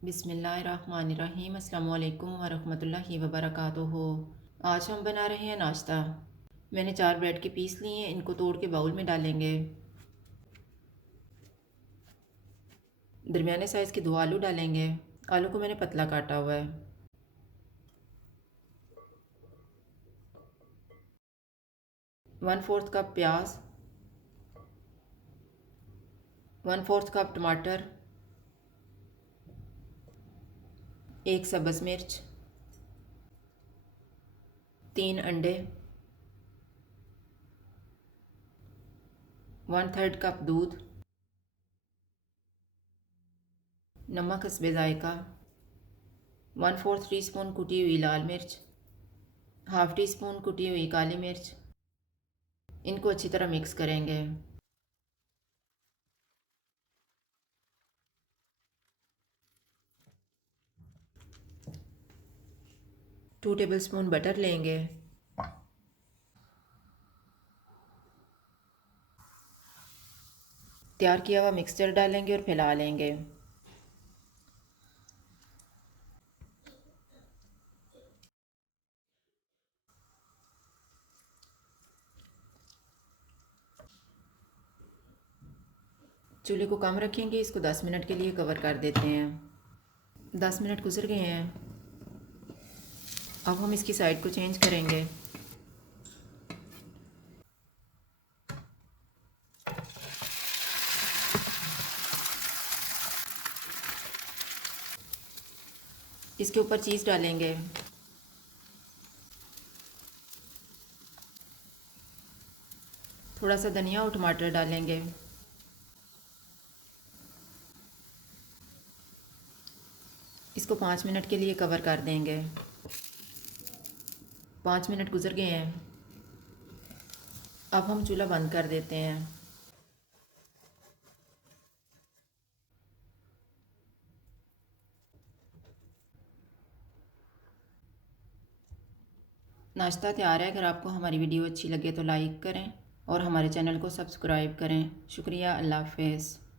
बिस्मिल्लाहिर्रहमानिर्रहीम। अस्सलामु अलैकुम वरहमतुल्लाहि वबरकातुहू। आज हम बना रहे हैं नाश्ता। मैंने 4 ब्रेड के पीस लिए हैं, इनको तोड़ के बाउल में डालेंगे। दरमियाने साइज़ के 2 आलू डालेंगे। आलू को मैंने पतला काटा हुआ है। 1/4 कप प्याज, 1/4 कप टमाटर, 1 सब्ज़ मिर्च, 3 अंडे, 1/3 कप दूध, नमक हस्बे ज़ायका, 1/4 टीस्पून कुटी हुई लाल मिर्च, हाफ़ टी स्पून कुटी हुई काली मिर्च। इनको अच्छी तरह मिक्स करेंगे। 2 टेबलस्पून बटर लेंगे। तैयार किया हुआ मिक्सचर डालेंगे और फैला लेंगे। चूल्हे को कम रखेंगे, इसको 10 मिनट के लिए कवर कर देते हैं। 10 मिनट गुजर गए हैं। अब हम इसकी साइड को चेंज करेंगे। इसके ऊपर चीज़ डालेंगे। थोड़ा सा धनिया और टमाटर डालेंगे। इसको 5 मिनट के लिए कवर कर देंगे। 5 मिनट गुजर गए हैं। अब हम चूल्हा बंद कर देते हैं। नाश्ता तैयार है। अगर आपको हमारी वीडियो अच्छी लगे तो लाइक करें और हमारे चैनल को सब्सक्राइब करें। शुक्रिया। अल्लाह हाफ़िज़।